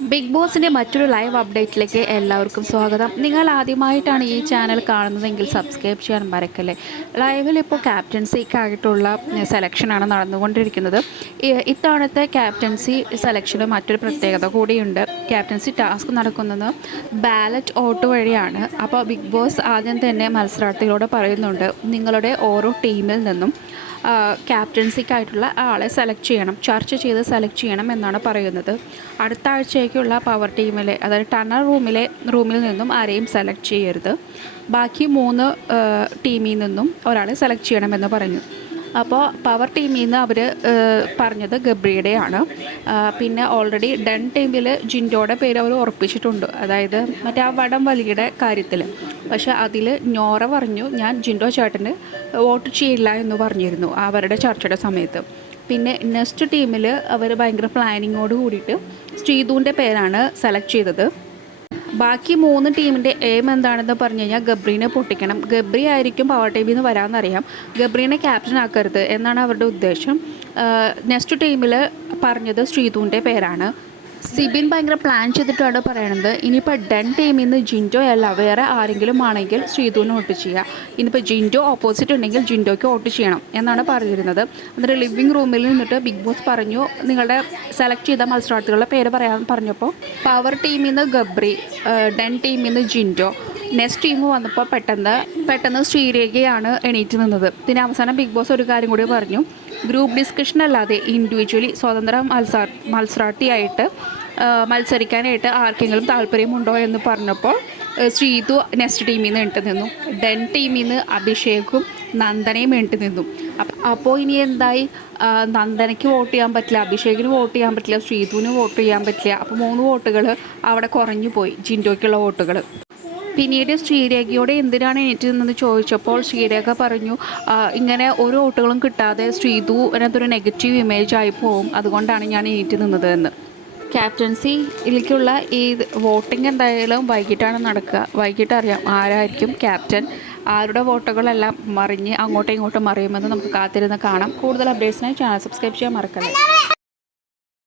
Big ബോസിന്റെ മറ്റൊരു live അപ്ഡേറ്റിലേക്ക് എല്ലാവർക്കും സ്വാഗതം. നിങ്ങൾ ആദ്യമായിട്ടാണ് ഈ ചാനൽ കാണുന്നതെങ്കിൽ സബ്സ്ക്രൈബ് ചെയ്യാൻ മറക്കല്ലേ? ലൈവിൽ ഇപ്പോൾ ക്യാപ്റ്റൻസിക്കായിട്ടുള്ള സെലക്ഷനാണ് നടന്നുകൊണ്ടിരിക്കുന്നത്. ഇത്തവണത്തെ ക്യാപ്റ്റൻസി സെലക്ഷന് മറ്റൊരു പ്രത്യേകത കൂടിയുണ്ട്. ക്യാപ്റ്റൻസി ടാസ്ക് നടക്കുന്നത് ബാലറ്റ് വോട്ട് വഴിയാണ്. അപ്പോൾ ബിഗ് ബോസ് ആദ്യം തന്നെ മത്സരാർത്ഥികളോട് പറയുന്നുണ്ട് നിങ്ങളുടെ ഓരോ ടീമിൽ നിന്നും ക്യാപ്റ്റൻസിക്കായിട്ടുള്ള ആളെ സെലക്ട് ചെയ്യണം. ചർച്ച ചെയ്ത് സെലക്ട് ചെയ്യണം എന്നാണ് പറയുന്നത്. അടുത്ത ആഴ്ചയ്ക്കുള്ള പവർ ടീമിലെ അതായത് ടണൽ റൂമിലെ റൂമിൽ നിന്നും ആരെയും സെലക്ട് ചെയ്യരുത്. ബാക്കി മൂന്ന് ടീമിൽ നിന്നും ഒരാളെ സെലക്ട് ചെയ്യണമെന്ന് പറഞ്ഞു. അപ്പോൾ പവർ ടീമിൽ നിന്ന് അവർ പറഞ്ഞത് ഗബ്രിയുടെയാണ്. പിന്നെ ഓൾറെഡി ഡൺ ടീമിൽ ജിൻഡോയുടെ പേര് അവർ ഉറപ്പിച്ചിട്ടുണ്ട്. അതായത് മറ്റേ ആ വടം വലിയുടെ കാര്യത്തിൽ പക്ഷെ അതിൽ ഞോറ പറഞ്ഞു ഞാൻ ജിൻഡോ ചേട്ടന് വോട്ട് ചെയ്യില്ല എന്ന് പറഞ്ഞിരുന്നു അവരുടെ ചർച്ചയുടെ സമയത്ത്. പിന്നെ നെക്സ്റ്റ് ടീമിൽ അവർ ഭയങ്കര പ്ലാനിങ്ങോട് കൂടിയിട്ട് ശ്രീധുവിന്റെ പേരാണ് സെലക്ട് ചെയ്തത്. ബാക്കി മൂന്ന് ടീമിന്റെ എയിം എന്താണെന്ന് പറഞ്ഞു കഴിഞ്ഞാൽ ഗബ്രീനെ പൊട്ടിക്കണം. ഗബ്രി ആയിരിക്കും പവർ ടീമിൽ നിന്ന് വരാമെന്നറിയാം. ഗബ്രീനെ ക്യാപ്റ്റൻ ആക്കരുത് എന്നാണ് അവരുടെ ഉദ്ദേശം. നെക്സ്റ്റ് ടീമിൽ പറഞ്ഞത് ശ്രീതുവിന്റെ പേരാണ്. സിബിൻ ഭയങ്കര പ്ലാൻ ചെയ്തിട്ടാണ് പറയണത്. ഇനിയിപ്പോൾ ഡൺ ടീമിൽ നിന്ന് ജിൻഡോ അല്ല വേറെ ആരെങ്കിലും ആണെങ്കിൽ ശ്രീധുവിന് വോട്ട് ചെയ്യുക. ഇനിയിപ്പോൾ ജിൻഡോ ഓപ്പോസിറ്റ് ഉണ്ടെങ്കിൽ ജിൻഡോയ്ക്ക് വോട്ട് ചെയ്യണം എന്നാണ് പറഞ്ഞിരുന്നത്. എന്നിട്ട് ലിവിങ് റൂമിൽ നിന്നിട്ട് ബിഗ് ബോസ് പറഞ്ഞു നിങ്ങളുടെ സെലക്ട് ചെയ്ത മത്സരാർത്ഥികളുടെ പേര് പറയാൻ പറഞ്ഞപ്പോൾ പവർ ടീമിൽ നിന്ന് ഗബ്രി ഡൺ ടീമിൽ നിന്ന് ജിൻഡോ നെക്സ്റ്റ് ടീം വന്നപ്പോൾ പെട്ടെന്ന് പെട്ടെന്ന് ശ്രീരേഖയാണ് എണീറ്റ് നിന്നത്. പിന്നെ അവസാനം ബിഗ് ബോസ് ഒരു കാര്യം കൂടി പറഞ്ഞു ഗ്രൂപ്പ് ഡിസ്കഷൻ അല്ലാതെ ഇൻഡിവിജ്വലി സ്വതന്ത്ര മത്സ മത്സരാർത്ഥിയായിട്ട് മത്സരിക്കാനായിട്ട് ആർക്കെങ്കിലും താല്പര്യമുണ്ടോ എന്ന് പറഞ്ഞപ്പോൾ ശ്രീതു നെക്സ്റ്റ് ടീമിൽ നിന്ന് എണ്ണിട്ട് നിന്നു. ഡെൻ ടീമിൽ നിന്ന് അഭിഷേകും നന്ദനയും എണ്ണിട്ട് നിന്നു. അപ്പോൾ ഇനി എന്തായി? നന്ദനയ്ക്ക് വോട്ട് ചെയ്യാൻ പറ്റില്ല അഭിഷേകിന് വോട്ട് ചെയ്യാൻ പറ്റില്ല ശ്രീതുവിന് വോട്ട് ചെയ്യാൻ പറ്റില്ല. അപ്പോൾ മൂന്ന് വോട്ടുകൾ അവിടെ കുറഞ്ഞു പോയി ജിൻഡോയ്ക്കുള്ള വോട്ടുകൾ പിന്നീട് ശ്രീരേഖയോട് എന്തിനാണ് എണീറ്റ് നിന്നെന്ന് ചോദിച്ചപ്പോൾ ശ്രീരേഖ പറഞ്ഞു ഇങ്ങനെ ഒരു വോട്ടുകളും കിട്ടാതെ ശ്രീതു അതിനകത്തൊരു നെഗറ്റീവ് ഇമേജ് ആയി പോവും അതുകൊണ്ടാണ് ഞാൻ എണീറ്റ് നിന്നത് എന്ന് ക്യാപ്റ്റൻസിയിലേക്കുള്ള ഈ വോട്ടിംഗ് എന്തായാലും വൈകിട്ടാണ് നടക്കുക. വൈകിട്ട് അറിയാം ആരായിരിക്കും ക്യാപ്റ്റൻ ആരുടെ വോട്ടുകളെല്ലാം മറിഞ്ഞ് അങ്ങോട്ടും ഇങ്ങോട്ടും മറിയുമെന്ന് നമുക്ക് കാത്തിരുന്ന് കാണാം. കൂടുതൽ അപ്ഡേറ്റ്സിനായി ചാനൽ സബ്സ്ക്രൈബ് ചെയ്യാൻ മറക്കല്ലേ?